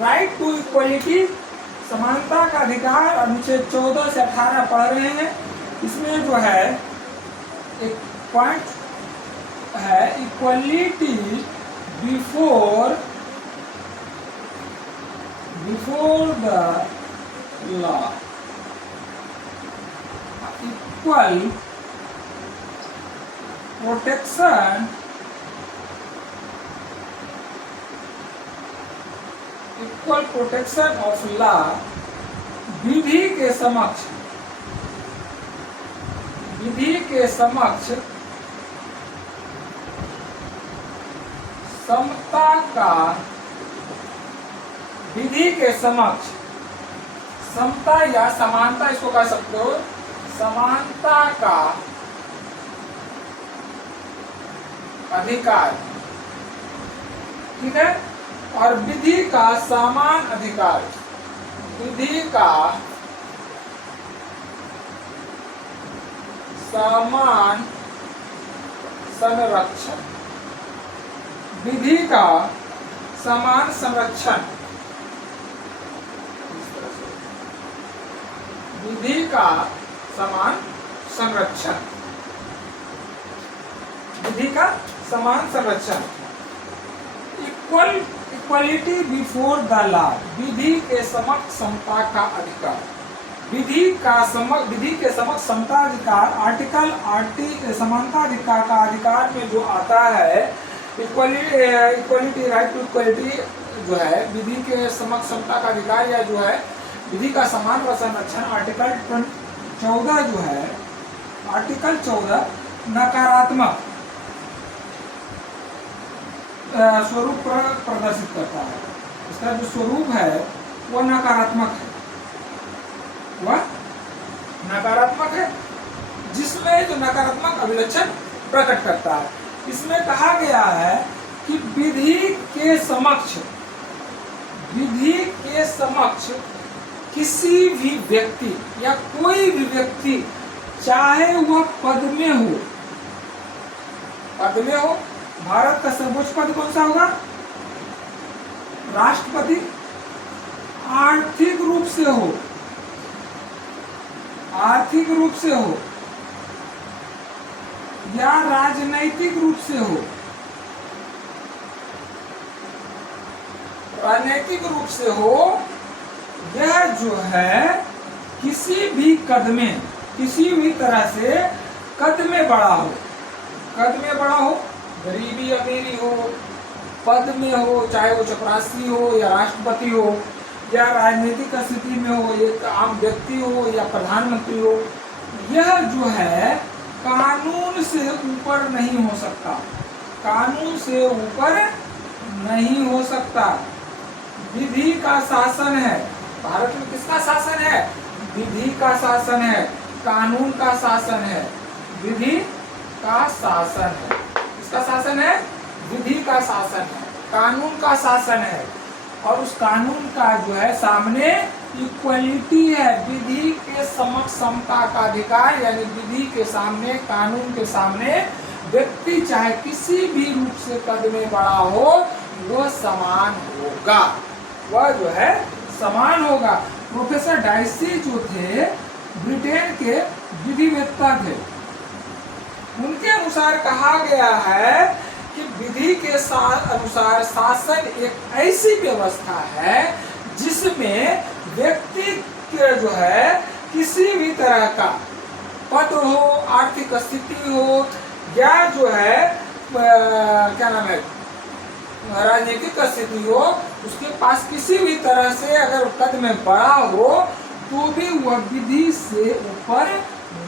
Right to equality, समानता का अधिकार, अनुच्छेद 14 से 18 पढ़ रहे हैं। इसमें जो है एक पॉइंट है, equality before the law, equal protection, equal protection of law, विधि के समक्ष, विधि के समक्ष समता का, विधि के समक्ष समता या समानता, इसको कह सकते हो, समानता का अधिकार, ठीक है, और विधि का समान अधिकार, विधि का समान संरक्षण, विधि का समान संरक्षण, विधि का समान संरक्षण, विधि का समान संरक्षण, इक्वलिटी बिफोर द लॉ, विधि के समक्ष समता का अधिकार, विधि के समक्ष समता अधिकार, आर्टिकल समानता अधिकार का अधिकार में जो आता है इक्वलिटी, राइट टू इक्वलिटी जो है, विधि के समक्ष समता का अधिकार, या जो है विधि का समान संरक्षण, आर्टिकल 14 जो है, आर्टिकल 14 नकारात्मक स्वरूप प्रदर्शित करता है। इसका जो स्वरूप है वो नकारात्मक है, वह नकारात्मक है, जिसमें जो नकारात्मक अभिलक्षण प्रकट करता है। इसमें कहा गया है कि विधि के समक्ष किसी भी व्यक्ति या कोई भी व्यक्ति, चाहे वह पद में हो, भारत का सर्वोच्च पद कौन सा होगा? राष्ट्रपति। आर्थिक रूप से हो या राजनैतिक रूप से हो, यह जो है किसी भी कद में, किसी भी तरह से कद में बड़ा हो, गरीबी अमीरी हो, पद में हो, चाहे वो चपरासी हो या राष्ट्रपति हो, या राजनीतिक स्थिति में हो, एक आम व्यक्ति हो या प्रधानमंत्री हो, यह जो है कानून से ऊपर नहीं हो सकता, कानून से ऊपर नहीं हो सकता। विधि का शासन है, भारत में किसका शासन है? विधि का शासन है, कानून का शासन है, विधि का शासन है, किसका शासन है? विधि का शासन है, कानून का शासन है, और उस कानून का जो है सामने इक्वलिटी है, विधि के समक्ष समता का अधिकार, यानी विधि के सामने, कानून के सामने व्यक्ति चाहे किसी भी रूप से कद में बड़ा हो, वह समान होगा, वह जो है समान होगा। प्रोफेसर डाइसी जो थे ब्रिटेन के विधिवेत्ता थे, उनके अनुसार कहा गया है कि विधि के अनुसार शासन एक ऐसी व्यवस्था है जिसमें व्यक्ति के जो है किसी भी तरह का पद हो, आर्थिक स्थिति हो, या जो है क्या नाम है, राजनीतिक स्थिति हो, उसके पास किसी भी तरह से अगर कद में बड़ा हो तो भी वह विधि से ऊपर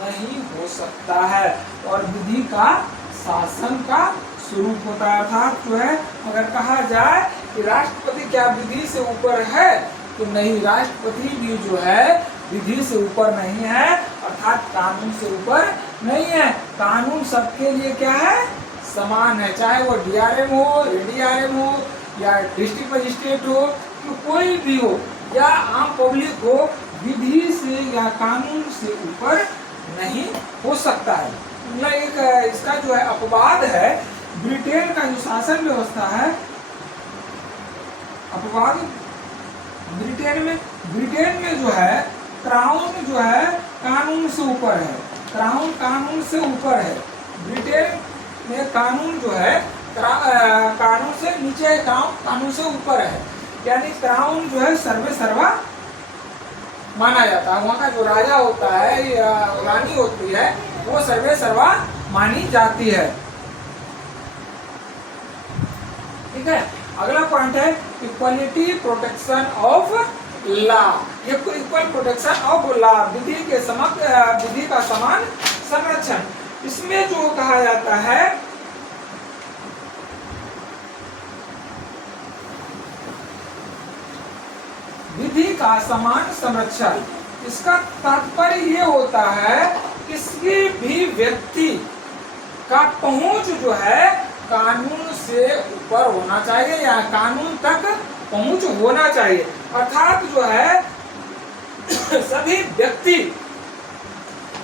नहीं हो सकता है, और विधि का शासन का स्वरूप होता है। अर्थात जो है अगर कहा जाए कि राष्ट्रपति क्या विधि से ऊपर है, तो नहीं, राष्ट्रपति भी जो है विधि से ऊपर नहीं है, अर्थात कानून से ऊपर नहीं है। कानून सबके लिए क्या है? समान है, चाहे वो डीआरएम हो, एडीआरएम हो, या डिस्ट्रिक्ट मजिस्ट्रेट हो, तो कोई भी हो, या आम पब्लिक हो, विधि से या कानून से ऊपर नहीं हो सकता है। मतलब एक इसका जो है अपवाद है, ब्रिटेन का जो शासन व्यवस्था है, अपवाद ब्रिटेन में जो है क्राउन जो है कानून से ऊपर है, क्राउन कानून से ऊपर है। ब्रिटेन में कानून जो है कानून से नीचे है, कानून से ऊपर है, यानी क्राउन जो है सर्वे सर्वा माना जाता है। वहाँ का जो राजा होता है या रानी होती है वो सर्वे सर्वा मानी जाती है। ठीक है, अगला पॉइंट है equality protection of law. Equal protection of law, विधि का समान संरक्षण। इसमें जो कहा जाता है विधि का समान संरक्षण, इसका तात्पर्य ये होता है किसी भी व्यक्ति का पहुंच जो है कानून से ऊपर होना चाहिए या कानून तक पहुंच होना चाहिए। अर्थात जो है सभी व्यक्ति,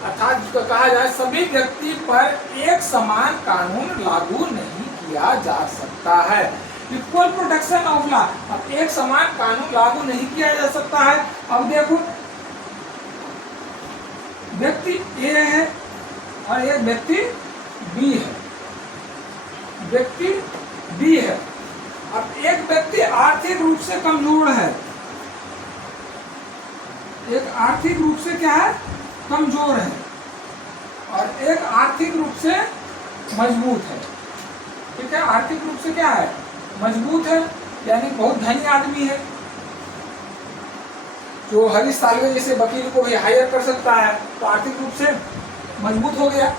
अर्थात कहा जाए सभी व्यक्ति पर एक समान कानून लागू नहीं किया जा सकता है। इक्वल प्रोटेक्शन ऑफ लॉ, अब एक समान कानून लागू नहीं किया जा सकता है। अब देखो व्यक्ति ए है और एक व्यक्ति बी है, व्यक्ति बी है। अब एक व्यक्ति आर्थिक रूप से कमजोर है, एक आर्थिक रूप से क्या है कमजोर है, और एक आर्थिक रूप से मजबूत है। ठीक है, आर्थिक रूप से क्या है मजबूत है, यानी बहुत धनी आदमी है जो हरीश साल्वे जैसे वकील को भी हायर कर सकता है, तो आर्थिक रूप से मजबूत हो गया।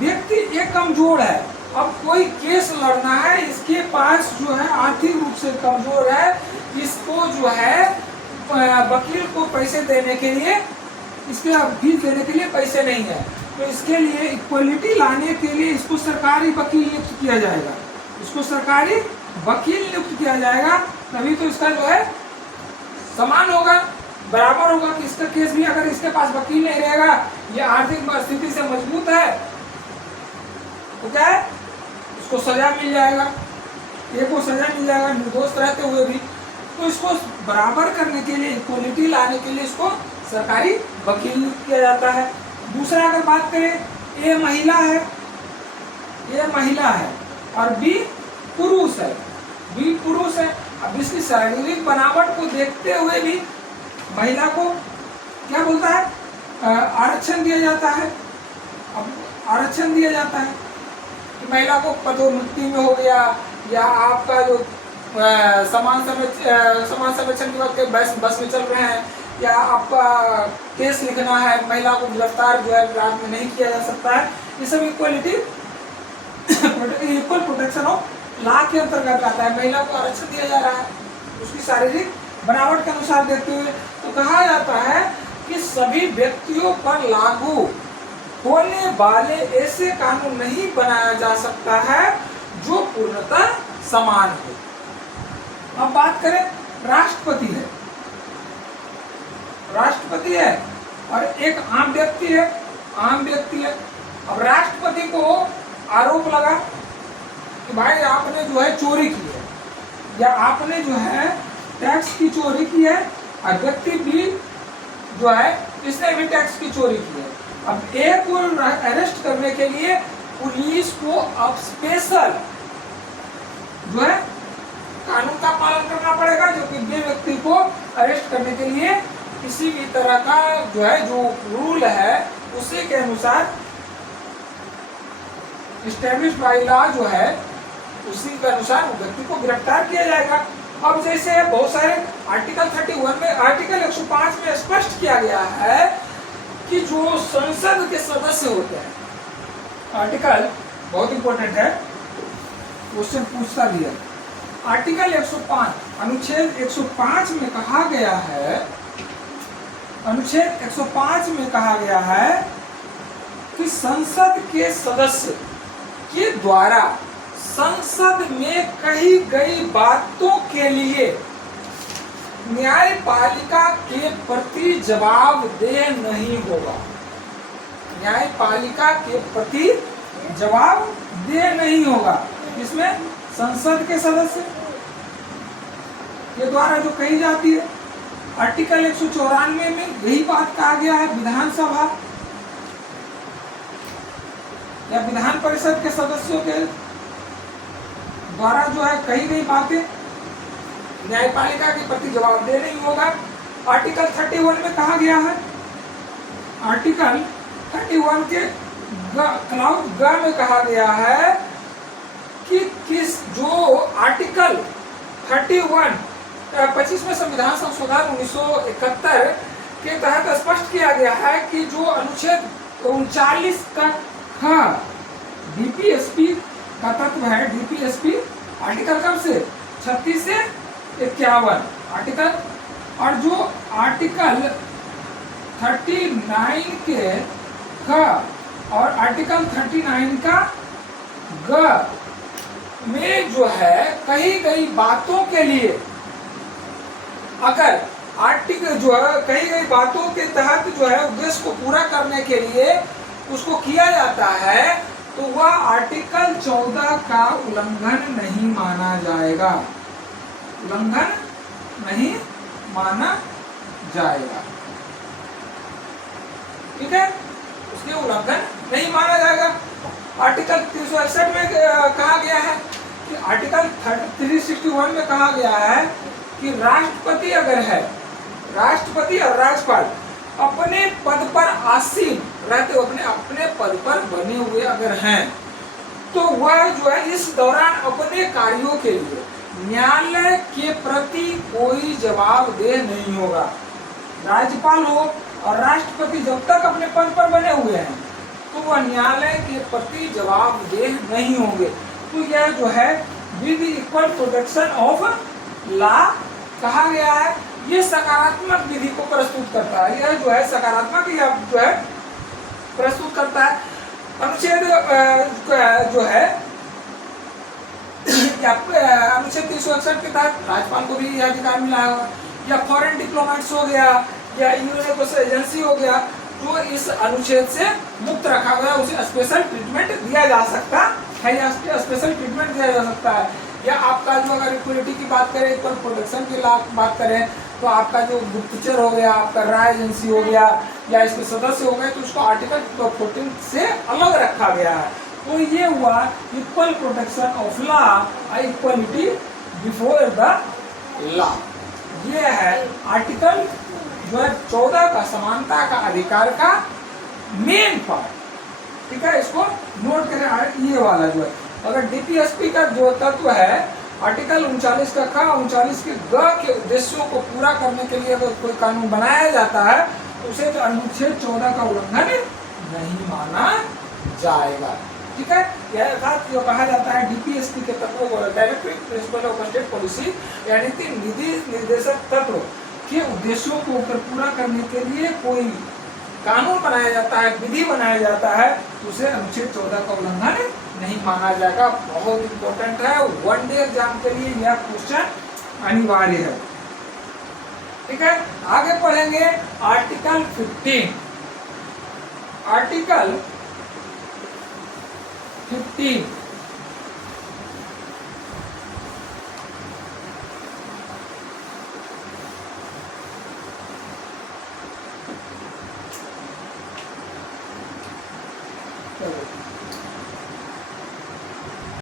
व्यक्ति एक कमजोर है, अब कोई केस लड़ना है, इसके पास जो है आर्थिक रूप से कमजोर है, इसको जो है वकील को पैसे देने के लिए, इसके फीस देने के लिए पैसे नहीं है, तो इसके लिए इक्वलिटी लाने के लिए इसको सरकारी वकील नियुक्त किया जाएगा, इसको सरकारी वकील नियुक्त किया जाएगा, तभी तो इसका जो है समान होगा, बराबर होगा कि इसका केस भी अगर इसके पास वकील नहीं रहेगा, ये आर्थिक स्थिति से मजबूत है, तो क्या है इसको सजा मिल जाएगा, ये को सजा मिल जाएगा निर्दोष रहते हुए भी। तो इसको बराबर करने के लिए, इक्वलिटी लाने के लिए इसको सरकारी वकील नियुक्त किया जाता है। दूसरा अगर बात करें, ए महिला है, ये महिला है और बी पुरुष है, बी पुरुष है। अब इसकी शारीरिक बनावट को देखते हुए भी महिला को क्या बोलता है आरक्षण दिया जाता है। अब आरक्षण दिया जाता है कि महिला को पदोन्नति में हो गया, या आपका जो समान संरक्षण के बस में चल रहे हैं, या आपका केस लिखना है, महिला को गिरफ्तार जो है रात में नहीं किया जा सकता है, ये सब equality equal protection of law के अंतर्गत आता है। महिला को आरक्षण दिया जा रहा है उसकी शारीरिक बनावट के अनुसार देखते हुए। तो कहा जाता है कि सभी व्यक्तियों पर लागू होने वाले ऐसे कानून नहीं बनाया जा सकता है जो पूर्णतः समान हो। अब बात करें, राष्ट्रपति है, राष्ट्रपति है और एक आम व्यक्ति है, आम व्यक्ति है। अब राष्ट्रपति को आरोप लगा कि भाई आपने जो है चोरी की है, या आपने जो है टैक्स की चोरी की है, और व्यक्ति बी जो है इसने भी टैक्स की चोरी की है। अब ए को अरेस्ट करने के लिए पुलिस को अब स्पेशल जो है कानून का पालन करना पड़ेगा, जो कि बी व्यक्ति को अरेस्ट करने के लिए किसी भी तरह का जो है जो रूल है उसी के अनुसार एस्टेब्लिश बाय लॉ जो है उसी के अनुसार व्यक्ति को गिरफ्तार किया जाएगा। अब जैसे बहुत सारे आर्टिकल 31 में, आर्टिकल 105 में स्पष्ट किया गया है कि जो संसद के सदस्य होते हैं, आर्टिकल बहुत इंपॉर्टेंट है, क्वेश्चन पूछता भी है। आर्टिकल 105 अनुच्छेद 105 में कहा गया है, अनुच्छेद 105 में कहा गया है कि संसद के सदस्य के द्वारा संसद में कही गई बातों के लिए न्यायपालिका के प्रति जवाबदेह नहीं होगा, न्यायपालिका के प्रति जवाबदेह नहीं होगा। इसमें संसद के सदस्य, के द्वारा जो कही जाती है। आर्टिकल 194 में यही बात कहा गया है, विधानसभा या विधान परिषद के सदस्यों के द्वारा जो है कही गई बातें न्यायपालिका के प्रति जवाबदेह नहीं होगा। आर्टिकल 31 में कहा गया है, आर्टिकल 31 के क्लाउज ग में कहा गया है कि किस जो आर्टिकल 31 25वें संविधान संशोधन 1971 के तहत स्पष्ट किया गया है कि जो अनुच्छेद 39 का डीपीएसपी का तत्व है, डीपीएसपी आर्टिकल कब से 36 से 51 आर्टिकल, और जो आर्टिकल 39 के और आर्टिकल 39 का ग में जो है कही गई बातों के लिए, अगर आर्टिकल जो है कही गई बातों के तहत जो है उद्देश्य को पूरा करने के लिए उसको किया जाता है तो वह आर्टिकल 14 का उल्लंघन नहीं माना जाएगा, उल्लंघन नहीं माना जाएगा। ठीक है, उसके उल्लंघन नहीं माना जाएगा। आर्टिकल 361 में कहा गया है कि आर्टिकल 361 में कहा गया है कि राष्ट्रपति अगर है, राष्ट्रपति और राज्यपाल अपने पद पर आसीन रहते हुए अपने पद पर बने हुए अगर हैं तो वह जो है इस दौरान अपने कार्यों के लिए न्यायालय के प्रति कोई जवाबदेह नहीं होगा। राज्यपाल हो और राष्ट्रपति जब तक अपने पद पर बने हुए हैं तो वह न्यायालय के प्रति जवाबदेह नहीं होंगे। तो यह जो है with equal protection of law कहा गया है, ये सकारात्मक विधि को प्रस्तुत करता है। यह जो है सकारात्मक या जो है प्रस्तुत करता है। अनुच्छेद जो है अनुच्छेद 361 के तहत राज्यपाल को भी यह अधिकार मिला है, या फॉरेन डिप्लोमेट्स हो गया या यूनिवर्सल एजेंसी हो गया जो इस अनुच्छेद से मुक्त रखा गया, उसे स्पेशल ट्रीटमेंट दिया जा सकता है या स्पेशल ट्रीटमेंट दिया जा सकता है। या आपका जो अगर इक्वलिटी की बात करें, इक्वल प्रोटेक्शन की बात करें तो आपका जो गुप्तचर हो गया, आपका राय एजेंसी हो गया या इसके सदस्य हो गए तो उसको आर्टिकल 14 से अलग रखा गया है। तो ये हुआ equal protection of law, equality before the law. ये है आर्टिकल जो है 14 का समानता का अधिकार का मेन पार्ट। ठीक है, इसको नोट करें। ये वाला जो है अगर डीपीएसपी का जो तत्व है आर्टिकल 39 का 39 के ग के उद्देश्यों को पूरा करने के लिए अगर कोई कानून बनाया जाता है तो उसे अनुच्छेद 14 का उल्लंघन नहीं माना जाएगा। ठीक है, यह अर्थात जो कहा जाता है डीपीएसपी के तत्वों को directive principle of state policy यानी कि निधि निर्देशक तत्व के उद्देश्यों को पूरा करने के लिए कोई कानून बनाया जाता है, विधि बनाया जाता है, उसे अनुच्छेद 14 का उल्लंघन नहीं माना जाएगा। बहुत इंपॉर्टेंट है, वन डे एग्जाम के लिए यह क्वेश्चन अनिवार्य है। ठीक है, आगे पढ़ेंगे आर्टिकल 15। आर्टिकल 15